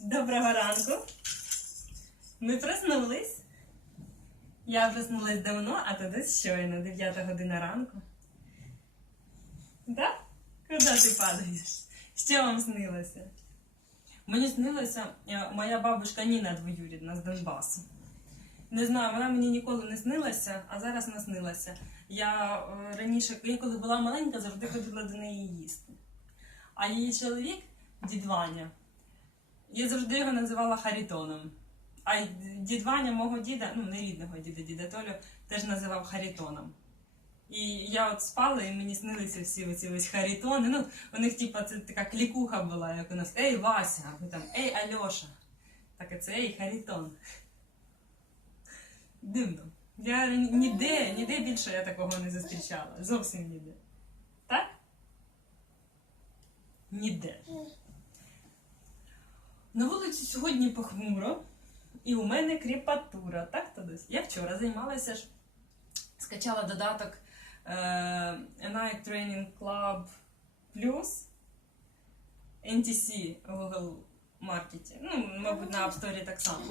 Доброго ранку. Ми проснулись. Я проснулась давно, а туди щойно, 9 година ранку. Да? Куди ти падаєш? Що вам снилося? Мені снилося е, моя бабушка Ніна двоюрідна з Донбасу. Не знаю, вона мені ніколи не снилася, а зараз наснилася. Я е, раніше, коли була маленька, завжди ходила до неї їсти. А її чоловік, дід Ваня, я завжди його називала Харітоном. А й дід Ваня мого діда, ну не рідного діда, діда Толю, теж називав Харітоном. І я от спала, і мені снилися всі оці ось Харітони. Ну, у них, типа, це така клікуха була, як у нас Ей, Вася, або там Ей, Альоша. Так і це Ей, Харітон. Дивно. Я ніде, ніде більше я такого не зустрічала. Зовсім ніде. Так? Ніде. На вулиці сьогодні похмуро, і у мене кріпатура. Так, Тодусь? Я вчора займалася ж, скачала додаток е, Night Training Club Plus NTC в Google Market. Ну, мабуть, на App Store так само.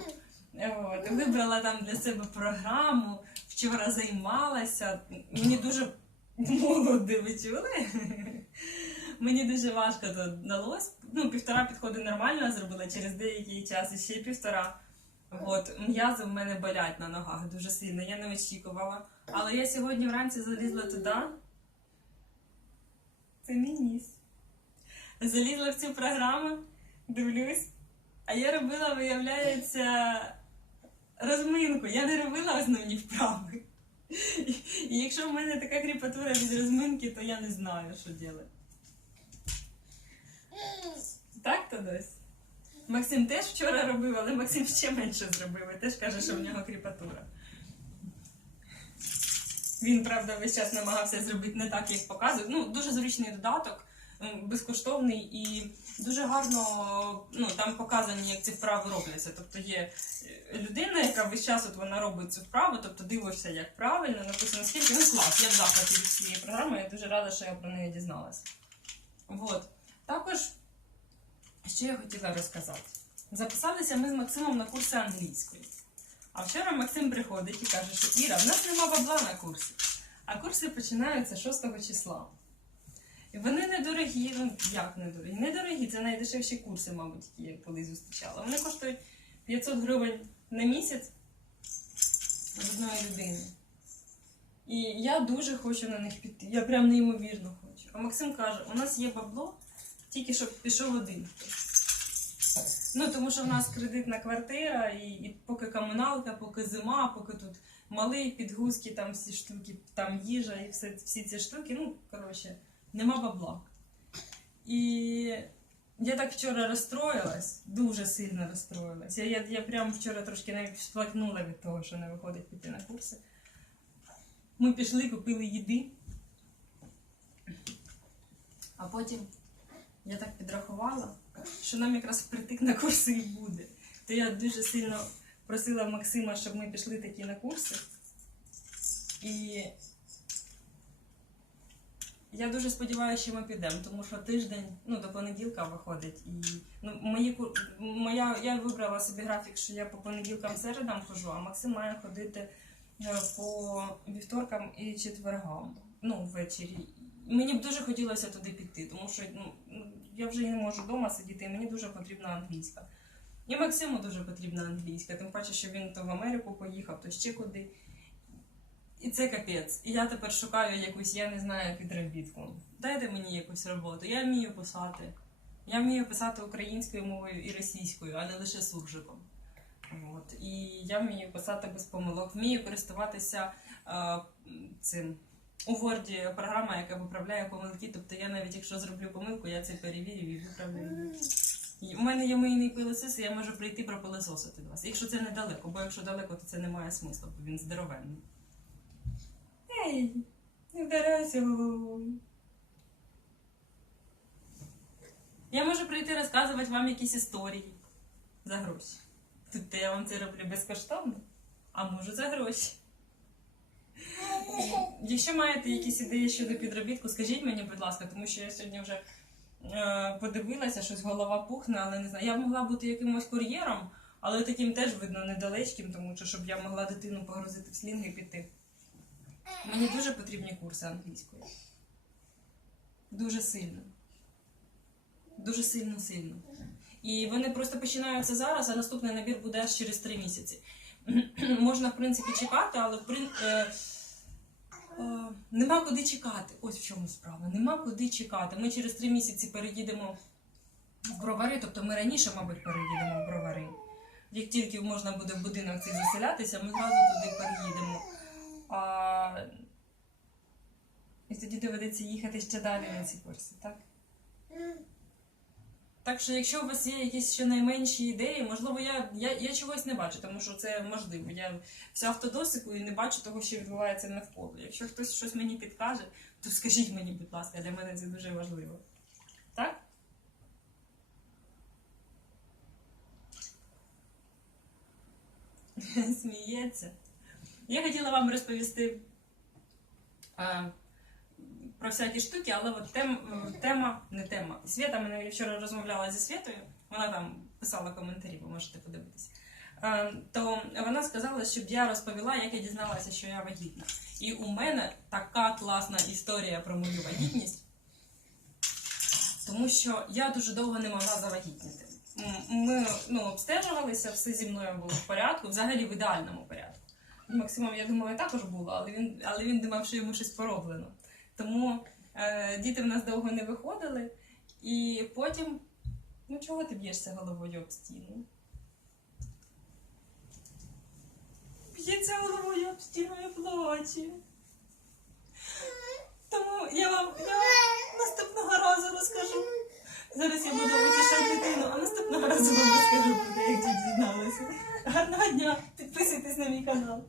От, вибрала там для себе програму, вчора займалася. Мені дуже молоді, ви чули? Мені дуже важко то далось. Ну, півтора підходи нормально зробила через деякий час і ще півтора. От, м'язи в мене болять на ногах дуже сильно, я не очікувала. Але я сьогодні вранці залізла туди. Це мій ніс. Залізла в цю програму, дивлюсь. А я робила, виявляється, розминку. Я не робила основні вправи. І якщо в мене така кріпатура від розминки, то я не знаю, що робити. Так, Тодось? Максим теж вчора робив, але Максим ще менше зробив. І теж каже, що в нього кріпатура. Він, правда, весь час намагався зробити не так, як показують. Ну, дуже зручний додаток, безкоштовний і дуже гарно ну, там показані, як ці вправи робляться. Тобто є е, людина, яка весь час от вона робить цю вправу, тобто дивишся, як правильно, написано скільки. Ну, клас, я в захваті від цієї програми, я дуже рада, що я про неї дізналася. Вот. Також, що я хотіла розказати. Записалися ми з Максимом на курси англійської. А вчора Максим приходить і каже, що Іра, в нас нема бабла на курсі. А курси починаються 6 числа. І вони недорогі, ну як недорогі? Недорогі, це найдешевші курси, мабуть, які я колись зустрічала. Вони коштують 500 гривень на місяць з одної людини. І я дуже хочу на них піти. Я прям неймовірно хочу. А Максим каже: у нас є бабло, тільки щоб пішов один. Ну, тому що в нас кредитна квартира, і, і поки комуналка, поки зима, поки тут малий підгузки, там всі штуки, там їжа і все, всі ці штуки, ну, коротше, нема бабла. І я так вчора розстроїлась, дуже сильно розстроїлась. Я, я, я прям вчора трошки навіть сплакнула від того, що не виходить піти на курси. Ми пішли, купили їди. А потім я так підрахувала, що нам якраз впритик на курси і буде. То я дуже сильно просила Максима, щоб ми пішли такі на курси. І я дуже сподіваюся, що ми підемо, тому що тиждень, ну, до понеділка виходить. І ну, мої, моя, я вибрала собі графік, що я по понеділкам середам хожу, а Максим має ходити е, по вівторкам і четвергам. Ну, ввечері. Мені б дуже хотілося туди піти, тому що ну, я вже і не можу вдома сидіти, і мені дуже потрібна англійська. І Максиму дуже потрібна англійська, тим паче, що він то в Америку поїхав, то ще куди. І це капець. І я тепер шукаю якусь, я не знаю, підробітку. Дайте мені якусь роботу. Я вмію писати. Я вмію писати українською мовою і російською, а не лише суржиком. От. І я вмію писати без помилок, вмію користуватися е, цим у Word програма, яка виправляє помилки. Тобто я навіть якщо зроблю помилку, я це перевірю і виправлю. У мене є мийний пилосос, і я можу прийти пропилососити вас. Якщо це недалеко, бо якщо далеко, то це не має смислу, бо він здоровенний. Ей, не вдарайся головою. Я можу прийти розказувати вам якісь історії за гроші. Тут я вам це роблю безкоштовно, а можу за гроші. Якщо маєте якісь ідеї щодо підробітку, скажіть мені, будь ласка, тому що я сьогодні вже е, подивилася, щось голова пухне, але не знаю. Я могла бути якимось кур'єром, але таким теж видно недалечким, тому що щоб я могла дитину погрузити в слінг і піти. Мені дуже потрібні курси англійської. Дуже сильно. Дуже сильно сильно. І вони просто починаються зараз, а наступний набір буде аж через три місяці. Можна, в принципі, чекати, але е, е, нема куди чекати. Ось в чому справа. Нема куди чекати. Ми через три місяці переїдемо в бровари, тобто ми раніше, мабуть, переїдемо в бровари. Як тільки можна буде в будинок цей заселятися, ми зразу туди переїдемо. А... І тоді доведеться їхати ще далі на ці курси, так? Так що, якщо у вас є якісь ще найменші ідеї, можливо, я, я, я чогось не бачу, тому що це можливо. Я вся автодосику і не бачу того, що відбувається навколо. Якщо хтось щось мені підкаже, то скажіть мені, будь ласка, для мене це дуже важливо. Так? Сміється. Я хотіла вам розповісти про всякі штуки, але от тем, тема, не тема. Свята мене я вчора розмовляла зі Святою, вона там писала коментарі, ви можете подивитись. Е, то вона сказала, щоб я розповіла, як я дізналася, що я вагітна. І у мене така класна історія про мою вагітність, тому що я дуже довго не могла завагітніти. Ми ну, обстежувалися, все зі мною було в порядку, взагалі в ідеальному порядку. Максимом, я думала, також було, але він, але він думав, що йому щось пороблено. Тому е, діти в нас довго не виходили, і потім, ну чого ти б'єшся головою об стіну? Б'ється головою об стіну і плаче. Тому я вам, я наступного разу розкажу. Зараз я буду утішати дитину, а наступного разу вам розкажу як діти дізналися. Гарного дня! Підписуйтесь на мій канал.